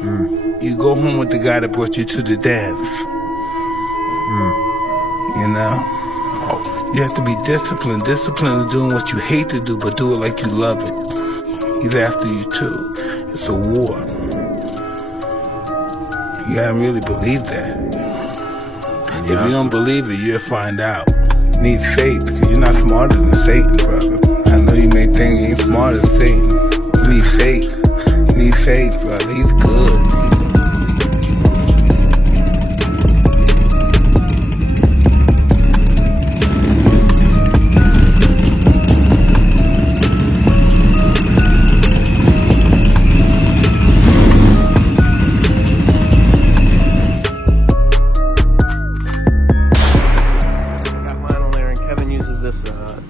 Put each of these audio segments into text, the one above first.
You go home with the guy that brought you to the dance. You know? You have to be disciplined. Discipline is doing what you hate to do, but do it like you love it. He's after you too. It's a war. You gotta really believe that. If you don't believe it, you'll find out. You need faith, because you're not smarter than Satan, brother. I know you may think you ain't smarter than Satan. You need faith. You need faith, brother. He's good.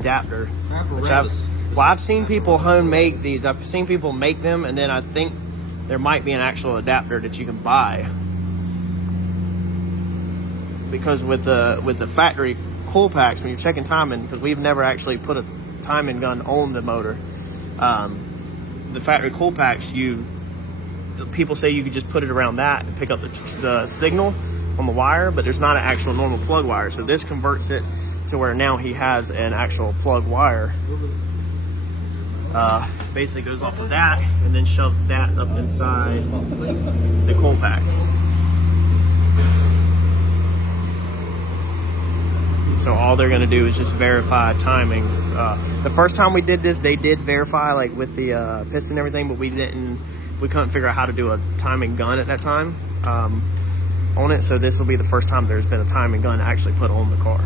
Adapter, which I've seen people home make these. I've seen people make them, and then I think there might be an actual adapter that you can buy, because with the factory coil packs, when you're checking timing, because we've never actually put a timing gun on the motor, the factory coil packs, people say you could just put it around that and pick up the signal on the wire, but there's not an actual normal plug wire, so this converts it to where now he has an actual plug wire. Basically goes off of that and then shoves that up inside the coil pack. So all they're gonna do is just verify timing. The first time we did this, they did verify like with the piston and everything, but we couldn't figure out how to do a timing gun at that time on it. So this will be the first time there's been a timing gun actually put on the car.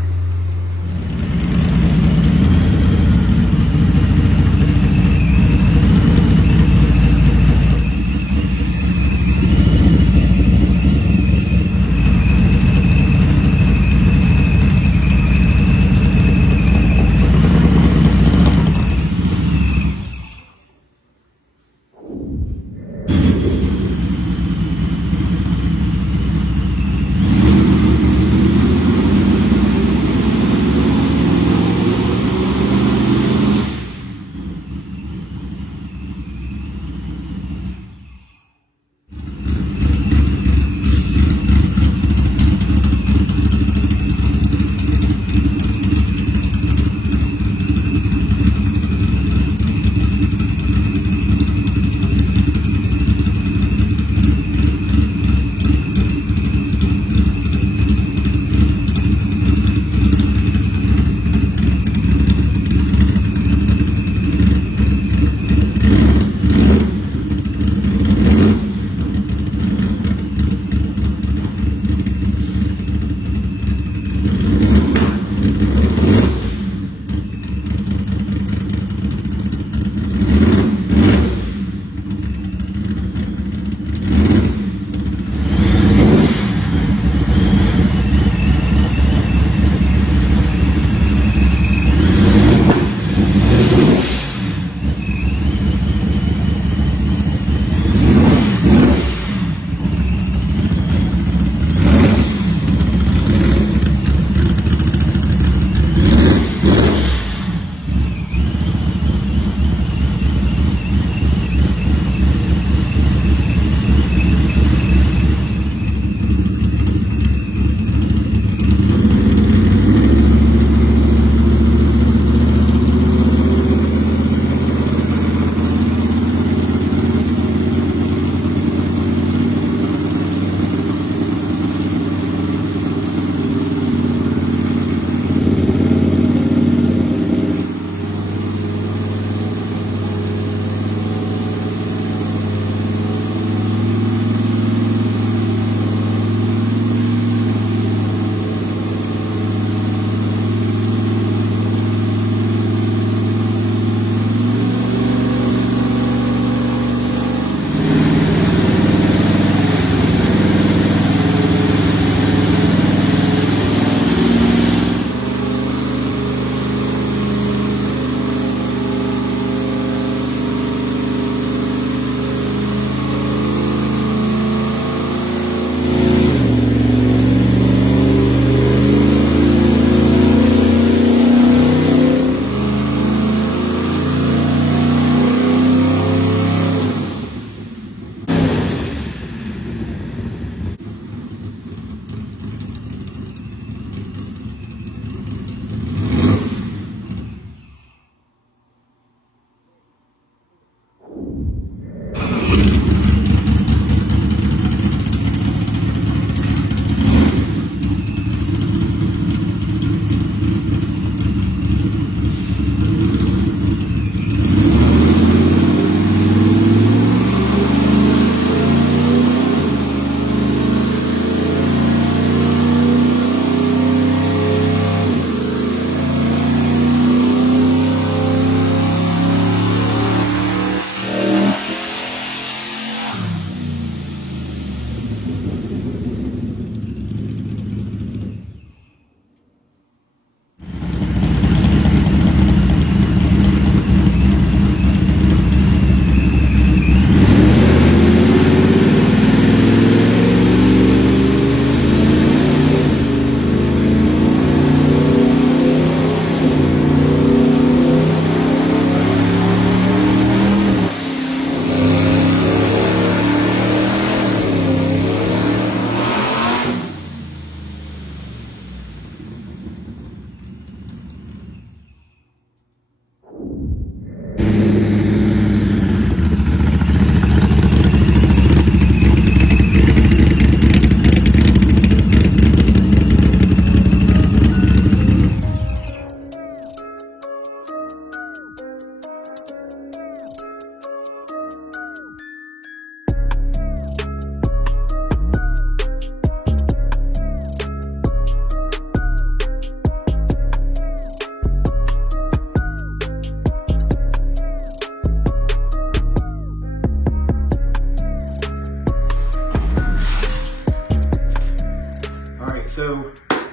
so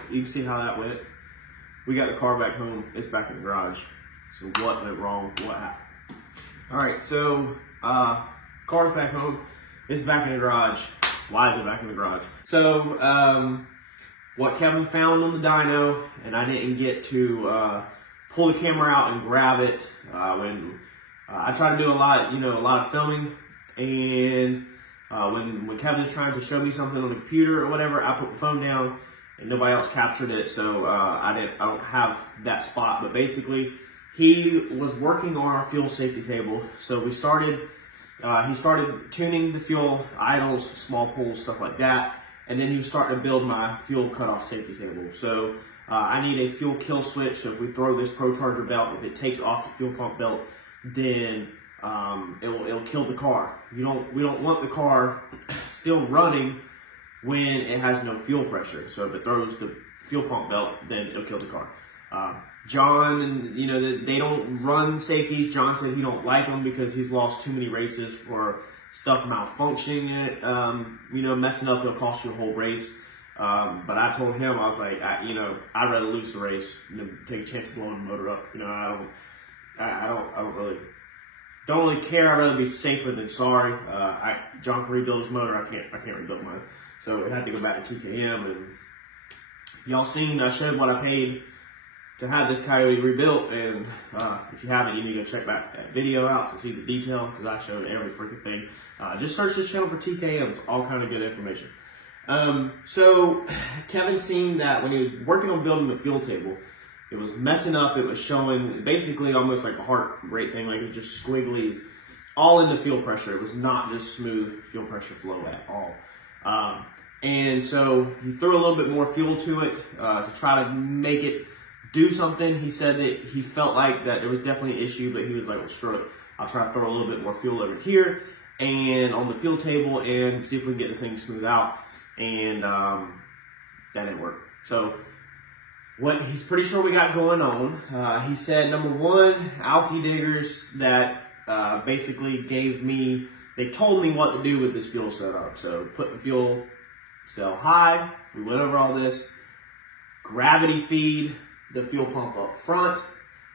you can see how that went. We got the car back home. It's back in the garage. So what went wrong? What happened? All right, so car's back home. It's back in the garage. Why is it back in the garage? So what Kevin found on the dyno, and I didn't get to pull the camera out and grab it when I try to do a lot of filming, and when Kevin's trying to show me something on the computer or whatever, I put the phone down and nobody else captured it, so I don't have that spot. But basically, he was working on our fuel safety table, so we started. He started tuning the fuel idles, small pulls, stuff like that, and then he was starting to build my fuel cutoff safety table. So I need a fuel kill switch. So if we throw this ProCharger belt, if it takes off the fuel pump belt, then it'll kill the car. We don't want the car still running when it has no fuel pressure. So if it throws the fuel pump belt, then it'll kill the car. John, and they don't run safeties. John said he don't like them because he's lost too many races for stuff malfunctioning, messing up. It'll cost you a whole race. But I told him, I was like, I'd rather lose the race than take a chance of blowing the motor up. I don't really care. I'd rather be safer than sorry. John can rebuild his motor. I can't rebuild mine. So it had to go back to TKM. And y'all seen, I showed what I paid to have this Coyote rebuilt, and if you haven't, you need to go check that video out to see the detail, because I showed every freaking thing. Just search this channel for TKM, all kind of good information. So Kevin seen that when he was working on building the fuel table, it was messing up. It was showing basically almost like a heart rate thing, like it was just squigglies all in the fuel pressure. It was not just smooth fuel pressure flow at all. And so he threw a little bit more fuel to it to try to make it do something. He said that he felt like that there was definitely an issue, but he was like, well, screw it. I'll try to throw a little bit more fuel over here and on the fuel table and see if we can get this thing smooth out. And that didn't work. So what he's pretty sure we got going on, he said, number one, Alky Diggers that basically they told me what to do with this fuel setup. So put the fuel cell high. We went over all this. Gravity feed the fuel pump up front.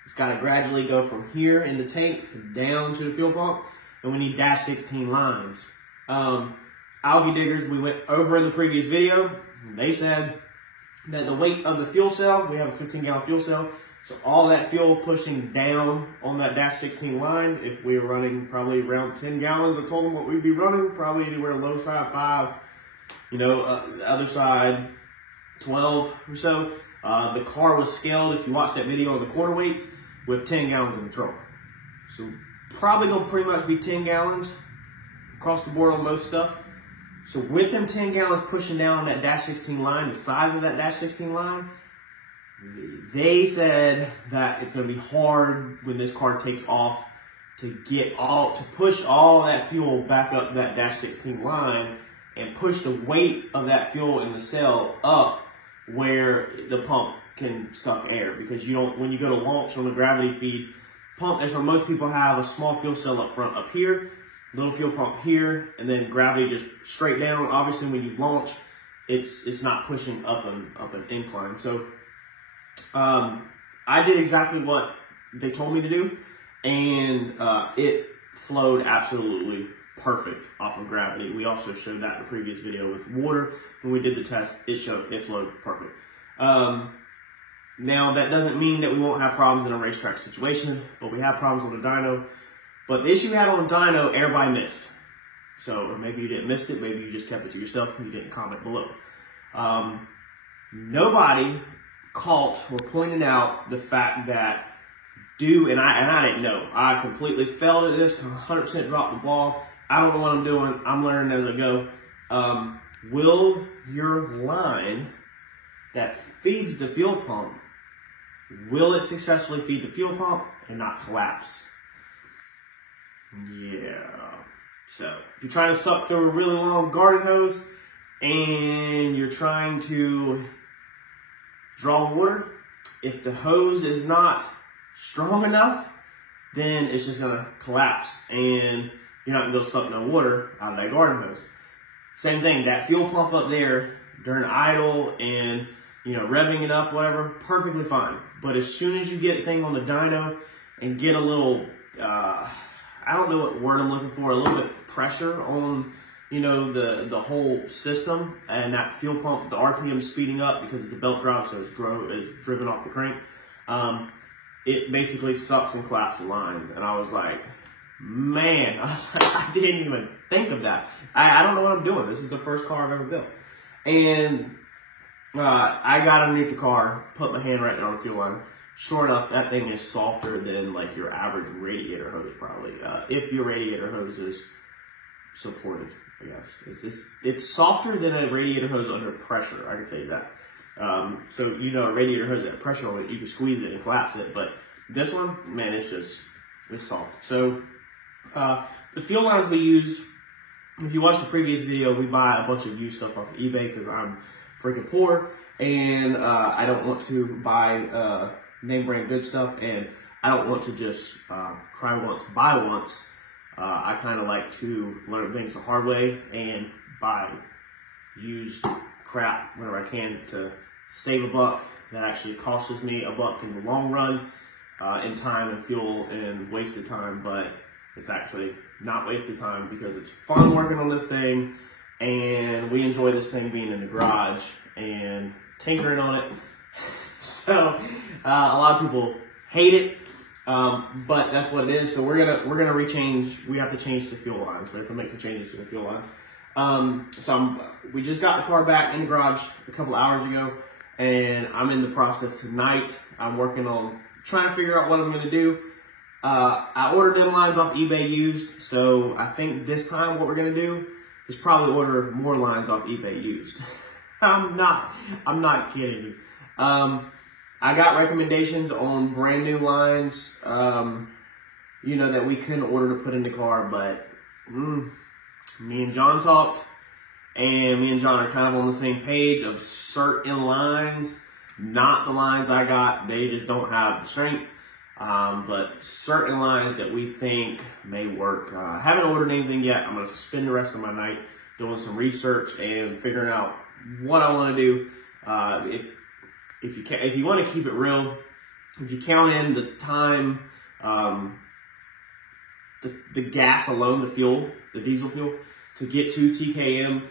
It's got to gradually go from here in the tank down to the fuel pump, and we need dash 16 lines. Alky Diggers, we went over in the previous video. They said that the weight of the fuel cell, we have a 15-gallon fuel cell, so all that fuel pushing down on that dash 16 line, if we were running probably around 10 gallons, I told them what we'd be running, probably anywhere low side 5, the other side 12 or so. The car was scaled, if you watch that video on the quarter weights, with 10 gallons in control. So probably going to pretty much be 10 gallons across the board on most stuff. So with them 10 gallons pushing down on that dash 16 line, the size of that dash 16 line, they said that it's going to be hard when this car takes off to push all that fuel back up that dash 16 line and push the weight of that fuel in the cell up where the pump can suck air. Because when you go to launch on the gravity feed pump, that's where most people have a small fuel cell up front up here, little fuel pump here, and then gravity just straight down. Obviously when you launch, it's not pushing up an incline. So I did exactly what they told me to do, and it flowed absolutely perfect off of gravity. We also showed that in the previous video with water. When we did the test, it flowed perfect. Now that doesn't mean that we won't have problems in a racetrack situation, but we have problems on the dyno. But the issue we had on the dyno, everybody missed. So, or maybe you didn't miss it, maybe you just kept it to yourself and you didn't comment below. Nobody caught or pointed out the fact that and I didn't know. I completely failed at this, 100% dropped the ball. I don't know what I'm doing. I'm learning as I go. Will your line that feeds the fuel pump, will it successfully feed the fuel pump and not collapse? Yeah. So if you're trying to suck through a really long garden hose and you're trying to draw water, if the hose is not strong enough, then it's just gonna collapse and you're not gonna be able to suck no water out of that garden hose. Same thing, that fuel pump up there, during idle and, you know, revving it up, whatever, perfectly fine. But as soon as you get the thing on the dyno and get a little, I don't know what word I'm looking for, a little bit of pressure on, you know, the whole system, and that fuel pump, the RPM speeding up because it's a belt drive, so it's driven off the crank. It basically sucks and claps the lines, and I was like, man, I didn't even think of that. I don't know what I'm doing. This is the first car I've ever built, and I got underneath the car, put my hand right there on the fuel line. Sure enough, that thing is softer than like your average radiator hose, probably. If your radiator hose is supported, I guess. It's softer than a radiator hose under pressure, I can tell you that. So, you know, a radiator hose at pressure on it, you can squeeze it and collapse it, but this one, man, it's soft. So, the fuel lines we used, if you watch the previous video, we buy a bunch of used stuff off of eBay because I'm freaking poor, and I don't want to buy name brand good stuff, and I don't want to just cry once, buy once. I kind of like to learn things the hard way and buy used crap whenever I can to save a buck. That actually costs me a buck in the long run, in time and fuel and wasted time, but it's actually not wasted time because it's fun working on this thing, and we enjoy this thing being in the garage and tinkering on it. So a lot of people hate it, but that's what it is. So we're gonna rechange. We have to change the fuel lines. We have to make some changes to the fuel lines. We just got the car back in the garage a couple hours ago, and I'm in the process tonight. I'm working on trying to figure out what I'm gonna do. I ordered them lines off eBay used, so I think this time what we're gonna do is probably order more lines off eBay used. I'm not kidding you. I got recommendations on brand new lines, you know, that we couldn't order to put in the car, but me and John talked, and me and John are kind of on the same page of certain lines, not the lines I got. They just don't have the strength, but certain lines that we think may work. I haven't ordered anything yet. I'm going to spend the rest of my night doing some research and figuring out what I want to do. If you want to keep it real, if you count in the time, the gas alone, the fuel, the diesel fuel, to get to TKM,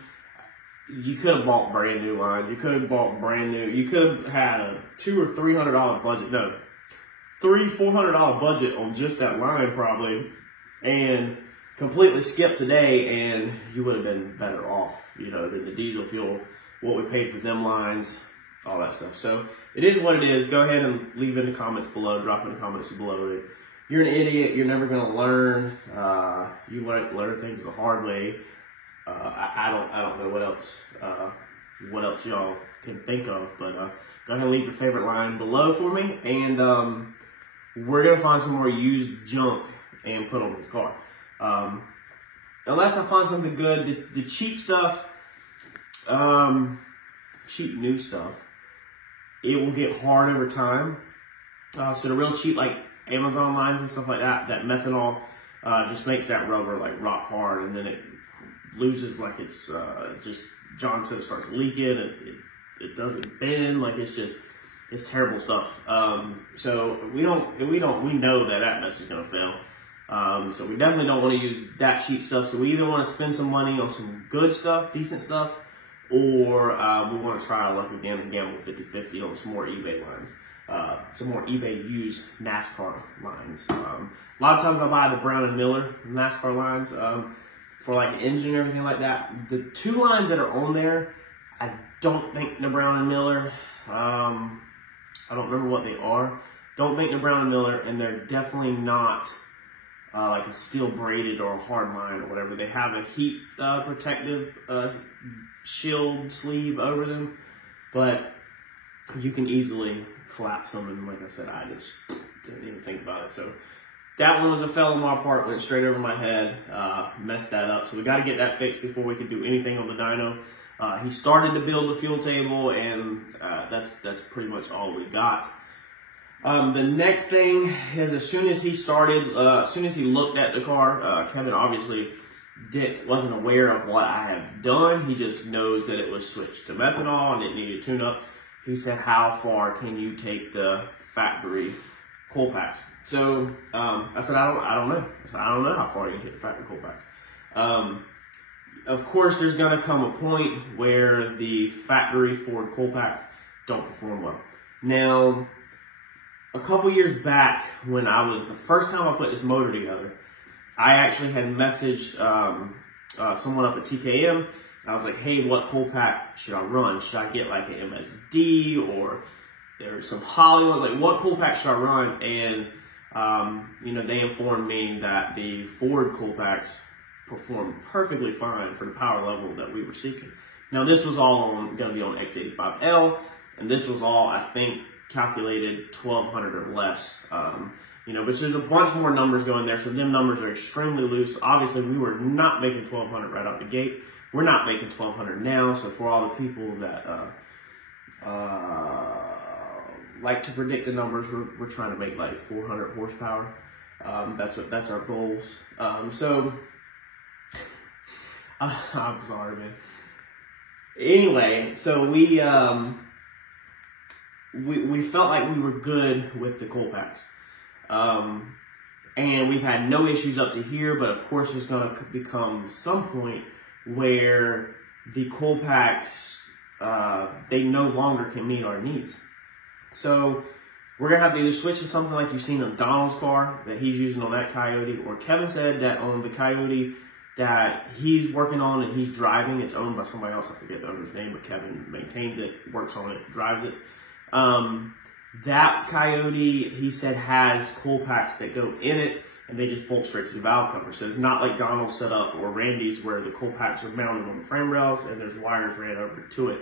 you could have bought brand new lines. You could have bought brand new. You could have had a $200 or $300 budget. No, $300-400 budget on just that line probably, and completely skipped today, and you would have been better off, you know, than the diesel fuel, what we paid for them lines, all that stuff. So it is what it is. Go ahead and leave in the comments below. Drop in the comments below. You're an idiot. You're never going to learn. You learn things the hard way. I don't know what else y'all can think of, but go ahead and leave your favorite line below for me, and we're going to find some more used junk and put on this car. Unless I find something good. The cheap stuff, cheap new stuff, it will get hard over time. So the real cheap, like Amazon lines and stuff like that, that methanol just makes that rubber like rock hard, and then it loses, like it's just, John said, it starts leaking, it doesn't bend, like it's terrible stuff. So we know that mess is gonna fail. So we definitely don't want to use that cheap stuff. So we either want to spend some money on some good stuff, decent stuff, or we want to try our luck again and gamble 50-50 on some more eBay lines. Some more eBay used NASCAR lines. A lot of times I buy the Brown & Miller NASCAR lines for like the engine and everything like that. The two lines that are on there, I don't think the Brown & Miller, I don't remember what they are. Don't think they're Brown & Miller, and they're definitely not like a steel braided or a hard line or whatever. They have a heat protective shield sleeve over them, but you can easily collapse them, and like I said, I just didn't even think about it. So that one was a fell on my part, went straight over my head, messed that up. So we got to get that fixed before we can do anything on the dyno. He started to build the fuel table, and that's pretty much all we got. The next thing is, as soon as he started, as soon as he looked at the car, Kevin obviously wasn't aware of what I have done. He just knows that it was switched to methanol and it needed a tune-up. He said, how far can you take the factory coal packs? So I said, I don't know. I don't know how far you can take the factory coal packs. Of course, there's going to come a point where the factory Ford coal packs don't perform well. Now, a couple years back, when the first time I put this motor together, I actually had messaged someone up at TKM. And I was like, hey, what coal pack should I run? Should I get like an MSD or there's some Hollywood? Like, what coal pack should I run? And, they informed me that the Ford coal packs performed perfectly fine for the power level that we were seeking. Now, this was all going to be on X85L, and this was all, I think, calculated 1,200 or less. But there's a bunch more numbers going there, so them numbers are extremely loose. Obviously, we were not making 1,200 right out the gate. We're not making 1,200 now, so for all the people that like to predict the numbers, we're trying to make like 400 horsepower. That's our goals. I'm sorry, man. Anyway, so we felt like we were good with the coal packs. And we've had no issues up to here, but of course there's going to become some point where the coal packs, they no longer can meet our needs. So we're going to have to either switch to something like you've seen on Donald's car that he's using on that Coyote, or Kevin said that on the Coyote that he's working on and he's driving, it's owned by somebody else, I forget the owner's name, but Kevin maintains it, works on it, drives it. That Coyote, he said, has coal packs that go in it and they just bolt straight to the valve cover. So it's not like Donald's setup or Randy's where the coal packs are mounted on the frame rails and there's wires ran over to it.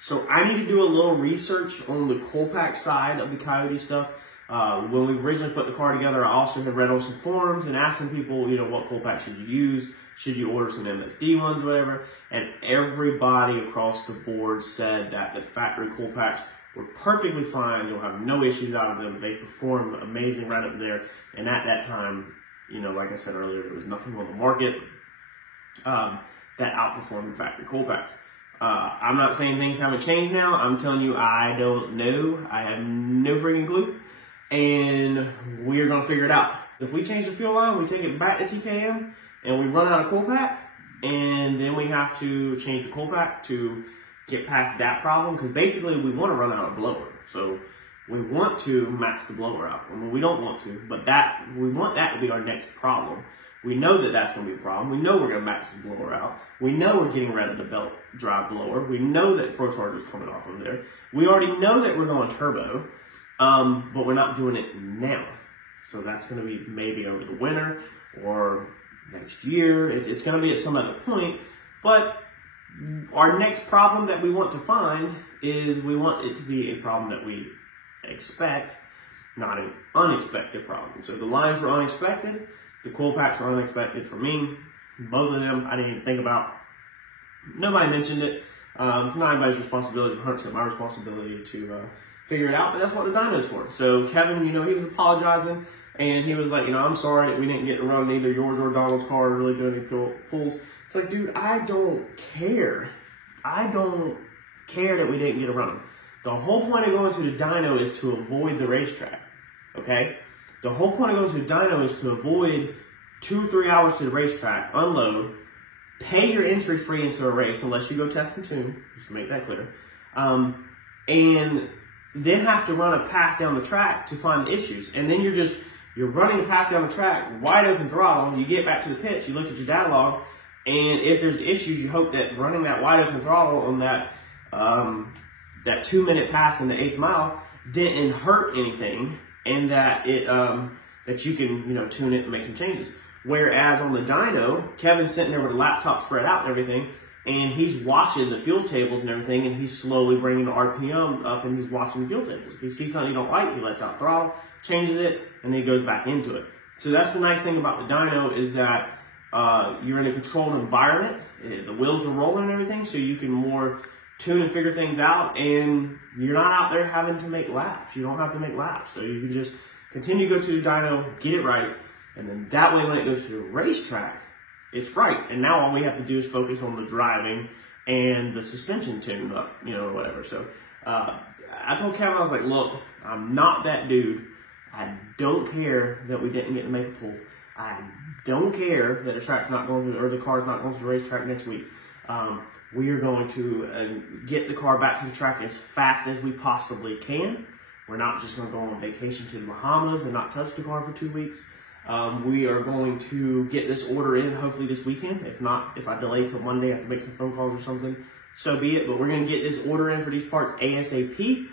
So I need to do a little research on the coal pack side of the Coyote stuff. When we originally put the car together, I also had read on some forums and asked some people, what coal pack should you use? Should you order some MSD ones, whatever? And everybody across the board said that the factory coal packs were perfectly fine. You'll have no issues out of them. They perform amazing right up there. And at that time, like I said earlier, there was nothing on the market that outperformed the factory coal packs. I'm not saying things haven't changed now. I'm telling you, I don't know. I have no freaking clue. And we're going to figure it out. If we change the fuel line, we take it back to TKM, and we run out of coal pack, and then we have to change the coal pack to get past that problem, because basically we want to run out of blower. So we want to max the blower out. I mean, we don't want to, but we want that to be our next problem. We know that that's going to be a problem. We know we're going to max the blower out. We know we're getting rid of the belt drive blower. We know that ProCharger is coming off of there. We already know that we're going turbo, but we're not doing it now. So that's going to be maybe over the winter or next year. It's going to be at some other point. But our next problem that we want to find is we want it to be a problem that we expect, not an unexpected problem. So the lines were unexpected. The coal packs were unexpected for me. Both of them I didn't even think about. Nobody mentioned it. It's not anybody's responsibility. 100% my responsibility to figure it out. But that's what the dyno's for. So Kevin, he was apologizing. And he was like, I'm sorry that we didn't get to run either yours or Donald's car or really do any pulls. It's like, dude, I don't care. I don't care that we didn't get to run them. The whole point of going to the dyno is to avoid the racetrack. Okay? The whole point of going to the dyno is to avoid 2 or 3 hours to the racetrack, unload, pay your entry free into a race unless you go test and tune, just to make that clear, and then have to run a pass down the track to find the issues. And then you're running a pass down the track, wide open throttle, you get back to the pits, you look at your data log, and if there's issues, you hope that running that wide open throttle on that 2-minute pass in the 8th mile didn't hurt anything, and that that you can tune it and make some changes. Whereas on the dyno, Kevin's sitting there with a laptop spread out and everything, and he's watching the fuel tables and everything, and he's slowly bringing the RPM up, and he's watching the fuel tables. If he sees something he don't like, he lets out throttle, changes it, and then he goes back into it. So that's the nice thing about the dyno, is that you're in a controlled environment. The wheels are rolling and everything, so you can more tune and figure things out, and you're not out there having to make laps. You don't have to make laps. So you can just continue to go to the dyno, get it right, and then that way when it goes to the racetrack, it's right. And now all we have to do is focus on the driving and the suspension tune up, or whatever. So I told Kevin, I was like, look, I'm not that dude. I don't care that we didn't get to make a pull. I don't care that the track's not going to, or the car's not going to the racetrack next week. We are going to get the car back to the track as fast as we possibly can. We're not just going to go on vacation to the Bahamas and not touch the car for 2 weeks. We are going to get this order in hopefully this weekend. If not, if I delay till Monday, I have to make some phone calls or something, so be it. But we're going to get this order in for these parts ASAP.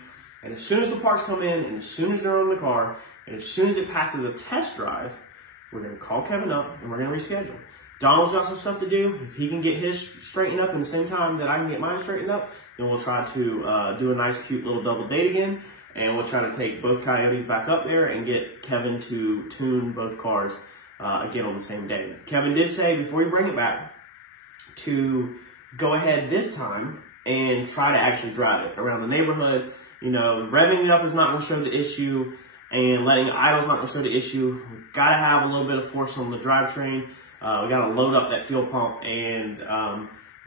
And as soon as the parts come in, and as soon as they're on the car, and as soon as it passes a test drive, we're going to call Kevin up and we're going to reschedule. Donald's got some stuff to do. If he can get his straightened up in the same time that I can get mine straightened up, then we'll try to do a nice, cute little double date again. And we'll try to take both Coyotes back up there and get Kevin to tune both cars again on the same day. Kevin did say, before we bring it back, to go ahead this time and try to actually drive it around the neighborhood. Revving it up is not going to show the issue, and letting it idle is not going to show the issue. We've got to have a little bit of force on the drivetrain. We got to load up that fuel pump and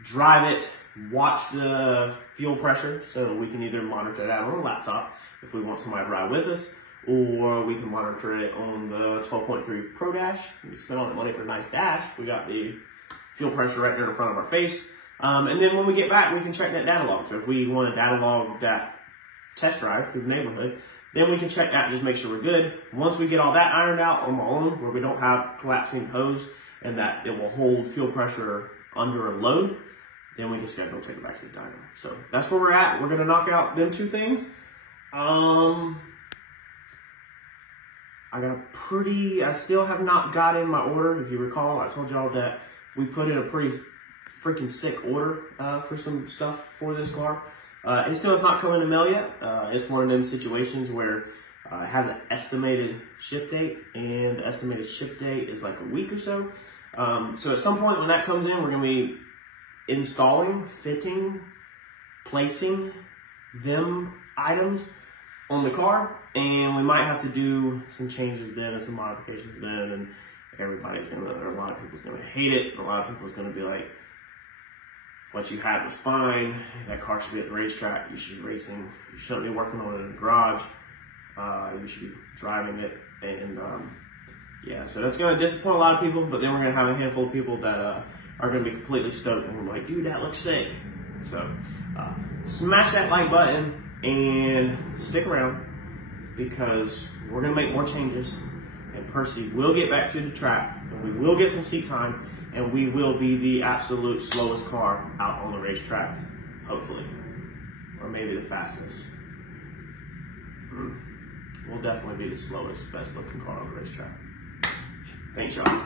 drive it, watch the fuel pressure, so we can either monitor that on a laptop if we want somebody to ride with us, or we can monitor it on the 12.3 Pro Dash. We spend all that money for a nice dash. We got the fuel pressure right there in front of our face. And then when we get back, we can check that data log. So if we want to data log that test drive through the neighborhood, then we can check that and just make sure we're good. Once we get all that ironed out on my own, where we don't have collapsing hose and that it will hold fuel pressure under a load, then we can schedule and take it back to the dyno. So that's where we're at. We're going to knock out them two things. I still have not got in my order. If you recall, I told y'all that we put in a pretty freaking sick order for some stuff for this car. It still has not come in the mail yet. It's one of them situations where it has an estimated ship date, and the estimated ship date is like a week or so. So at some point when that comes in, we're going to be installing, fitting, placing them items on the car, and we might have to do some changes then and some modifications then, and everybody's gonna, or a lot of people's gonna hate it, and a lot of people's gonna be like, what you had was fine, that car should be at the racetrack, you should be racing, you shouldn't be working on it in the garage, you should be driving it, and yeah, so that's gonna disappoint a lot of people, but then we're gonna have a handful of people that are gonna be completely stoked, and we're like, dude, that looks sick. So smash that like button and stick around, because we're going to make more changes, and Percy will get back to the track, and we will get some seat time, and we will be the absolute slowest car out on the racetrack, hopefully, or maybe the fastest. We'll definitely be the slowest, best looking car on the racetrack. Thanks, y'all.